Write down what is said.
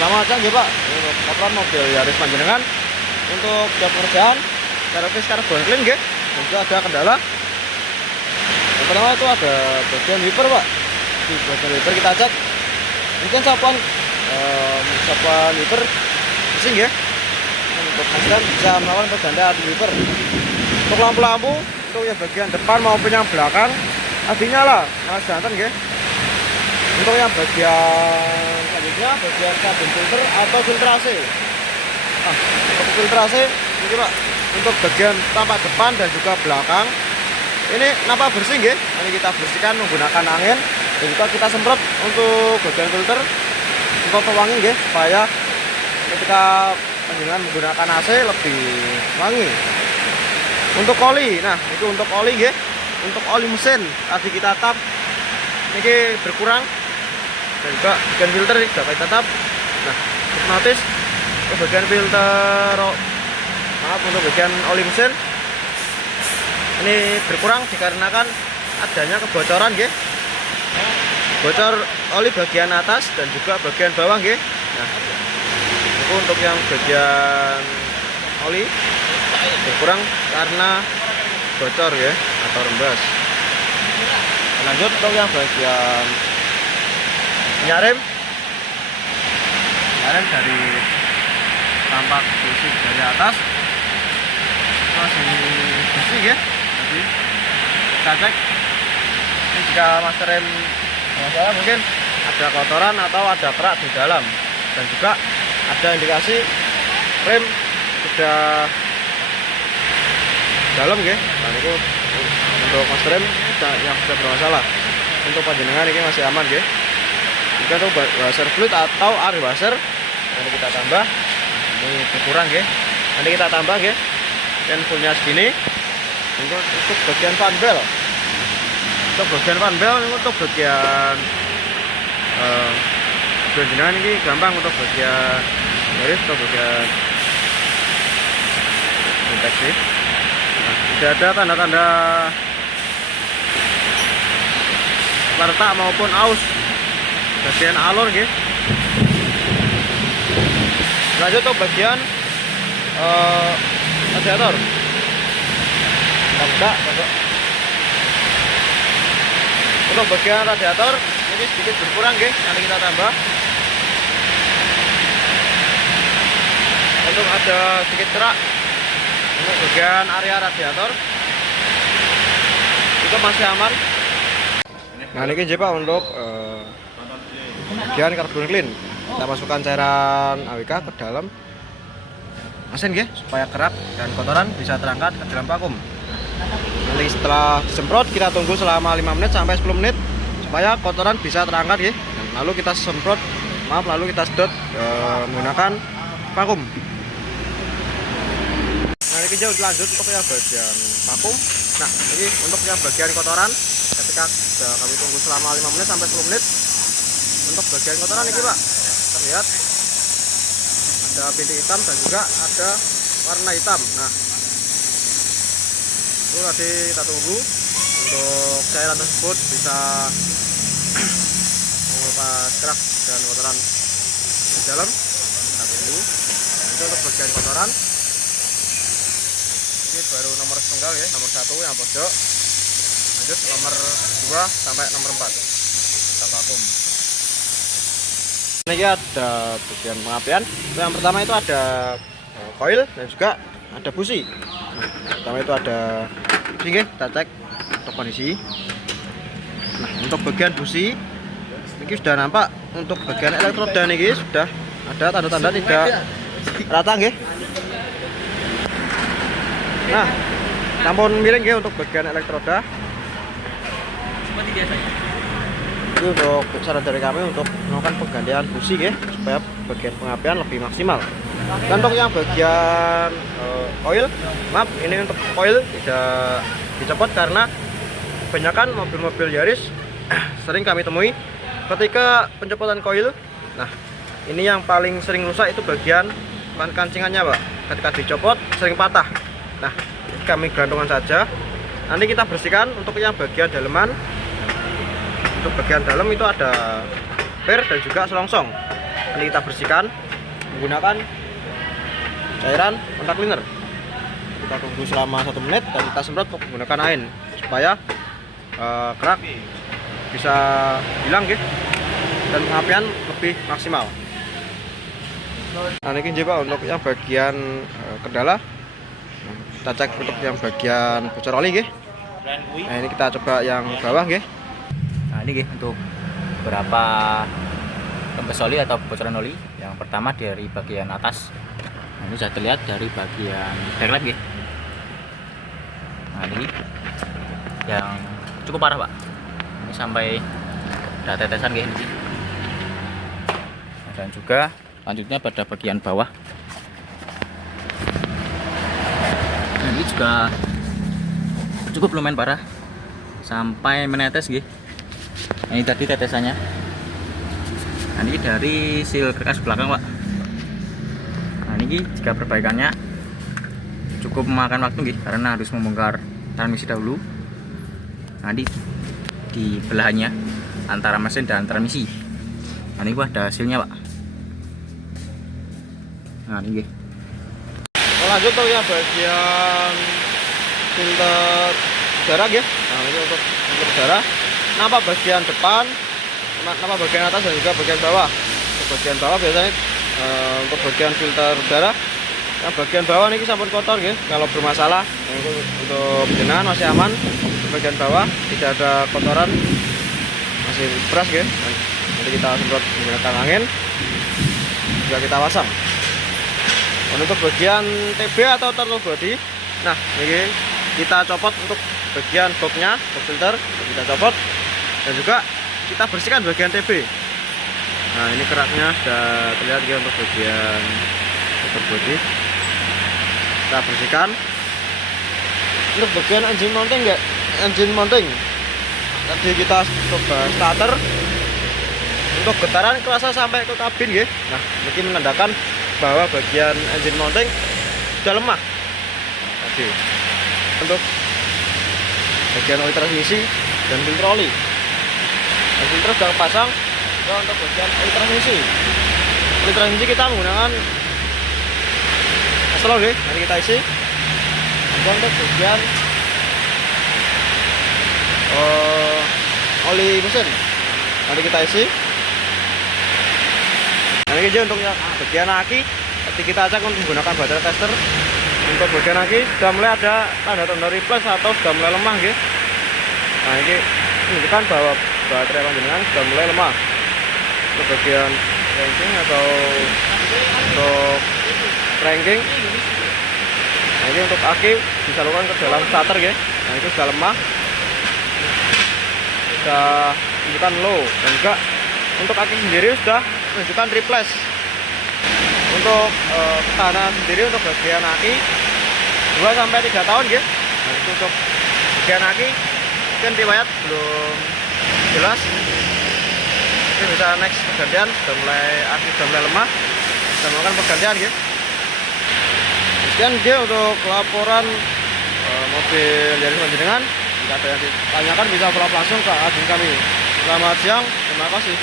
Selamat datang ya Pak, untuk laporan mobil Yaris panjenengan untuk job pekerjaan servis karbon clean nggih. Dan juga ada kendala. Yang pertama itu ada bagian wiper Pak. Di bagian wiper kita cek. Mungkin sapuan wiper bersih nggih. Untuk memastikan bisa melakukan pergantian wiper. Untuk lampu-lampu untuk yang bagian depan maupun yang belakang dinyala, mas jantan nggih. Untuk yang bagian selanjutnya bagian kabin filter atau filtrase. Untuk filtrase ini Pak, untuk bagian tampak depan dan juga belakang ini nampak bersih nggih. Ini kita bersihkan menggunakan angin dan juga kita semprot untuk bagian filter untuk pewangi nggih, supaya ketika panjenengan menggunakan AC lebih wangi. Untuk oli, nah itu untuk oli nggih. Untuk oli mesin tadi kita tap ini berkurang. Dan juga bagian filter dapat tetap. Nah, otomatis untuk bagian filter, untuk bagian oli mesin ini berkurang dikarenakan adanya kebocoran nggih. Bocor oli bagian atas dan juga bagian bawah nggih. Nah, itu untuk yang bagian oli berkurang karena bocor ya atau rembes. Lanjut untuk yang bagian rem dari tampak bersih dari atas masih bersih ya. Jadi kita cek ini jika master rem masalah mungkin ada kotoran atau ada kerak di dalam, dan juga ada indikasi rem sudah dalam ya. Nah itu untuk master rem yang sudah bermasalah. Untuk panjenengan ini masih aman ya. Jika itu washer fluid atau air washer nanti kita tambah, ini berkurang ya, nanti kita tambah ya, dan fullnya segini. Untuk bagian fan belt, untuk bagian jenengan ini gampang. Untuk bagian garis atau bagian deteksi, nah, tidak ada tanda-tanda retak maupun aus bagian alur gitu. Lanjut untuk bagian radiator. Untuk bagian radiator ini sedikit berkurang gitu, nanti kita tambah. Untuk ada sedikit kerak untuk bagian area radiator itu masih aman. Nah ini Pak untuk bagian karbon clean, kita masukkan cairan AWK ke dalam mesin ya, supaya kerak dan kotoran bisa terangkat ke dalam vakum. Nanti setelah disemprot kita tunggu selama 5 menit sampai 10 menit supaya kotoran bisa terangkat ya. Lalu kita semprot, lalu kita sedot menggunakan vakum. Nah ini jauh lanjut untuk yang bagian vakum. Nah ini untuk yang bagian kotoran, ketika kami tunggu selama 5 menit sampai 10 menit. Untuk bagian kotoran ini Pak, terlihat ada bintik hitam dan juga ada warna hitam. Nah itu tadi kita tunggu untuk cairan tersebut bisa mengelupas kerak dan kotoran di dalam. Kita tunggu. Itu untuk bagian kotoran ini baru nomor tunggal ya, nomor 1 yang pojok. Lanjut nomor 2 sampai nomor 4 kita vakum. Ini ada bagian pengapian. Yang pertama itu ada coil dan juga ada busi. Pertama itu ada busi, kita cek untuk kondisi. Nah untuk bagian busi ini sudah nampak. Untuk bagian elektroda ini sudah ada tanda-tanda tidak rata nggih. Nah namun miring nggih untuk bagian elektroda. Itu untuk saran dari kami untuk melakukan penggantian busi ya, supaya bagian pengapian lebih maksimal. Dan untuk yang bagian coil, maaf ini untuk coil tidak dicopot karena kebanyakan mobil-mobil Yaris sering kami temui ketika pencopotan coil. Nah ini yang paling sering rusak itu bagian kancingannya Pak, ketika dicopot sering patah. Nah kami gantungan saja, nanti kita bersihkan. Untuk yang bagian daleman, untuk bagian dalam itu ada per dan juga selongsong. Ini kita bersihkan menggunakan cairan kontak cleaner. Kita tunggu selama 1 menit dan kita semprot menggunakan air supaya kerak bisa hilang gitu, dan pengapian lebih maksimal. Nah ini coba untuk yang bagian kendala, kita cek untuk yang bagian bocor oli gitu. Nah ini kita coba yang bawah gitu. Nah ini untuk beberapa kempes oli atau bocoran oli. Yang pertama dari bagian atas. Nah, ini sudah terlihat dari bagian backlight gitu. Nah ini yang cukup parah Pak. Ini sampai ada tetesan kayak ini. Dan juga lanjutnya pada bagian bawah. Nah, ini juga cukup lumayan parah sampai menetes gitu. Nah, ini tadi tetesannya. Nah, ini dari seal kerkas belakang Pak. Nah ini jika perbaikannya cukup memakan waktu gitu, karena harus membongkar transmisi dahulu. Nah, di belahannya antara mesin dan transmisi. Nah ini ada hasilnya Pak. Nah ini lanjut tuh ya bagian filter udara ya. Nah ini untuk filter udara, nampak bagian depan, nampak bagian atas dan juga bagian bawah. Untuk bagian bawah biasanya untuk bagian filter udara, yang bagian bawah ini sampun kotor ya. Kalau bermasalah untuk jenengan masih aman. Di bagian bawah tidak ada kotoran, masih beras ya. Nanti kita semprot menggunakan angin, juga kita pasang. Untuk bagian TB atau thermal body, nah ini kita copot untuk bagian boxnya, box filter kita copot, dan juga kita bersihkan bagian TB. Nah ini keraknya sudah terlihat ya untuk bagian thermal body, kita bersihkan. Untuk bagian engine mounting enggak, engine mounting tadi kita coba starter, untuk getaran kerasa sampai ke kabin ya. Nah ini menandakan bahwa bagian engine mounting sudah lemah tadi. Untuk bagian oli transmisi dan filter oli, filter sudah pasang. Untuk bagian oli transmisi kita menggunakan asal oli. Nanti kita isi. Untuk bagian oli mesin nanti kita isi. Nah ini aja untuk yang bagian aki, nanti kita cek untuk menggunakan baterai tester. Untuk bagian aki sudah mulai ada tanda-tanda replace atau sudah mulai lemah gitu. Nah ini menunjukkan bahwa baterai panjenengan sudah mulai lemah. Untuk bagian cranking atau untuk cranking, nah ini untuk aki disalurkan ke dalam starter ya. Nah itu sudah lemah, sudah menunjukkan low, dan juga untuk aki sendiri sudah menunjukkan replace. Untuk ketahanan sendiri untuk bagian aki 2-3 tahun ya. Nah itu untuk bagian aki mungkin riwayat belum jelas, ini bisa next pergantian, sudah mulai aki sudah mulai lemah, sudah melakukan pergantian ya. Sekian dia untuk laporan mobil Yaris panjenengan. Jika ada yang ditanyakan bisa follow langsung ke admin kami. Selamat siang, terima kasih.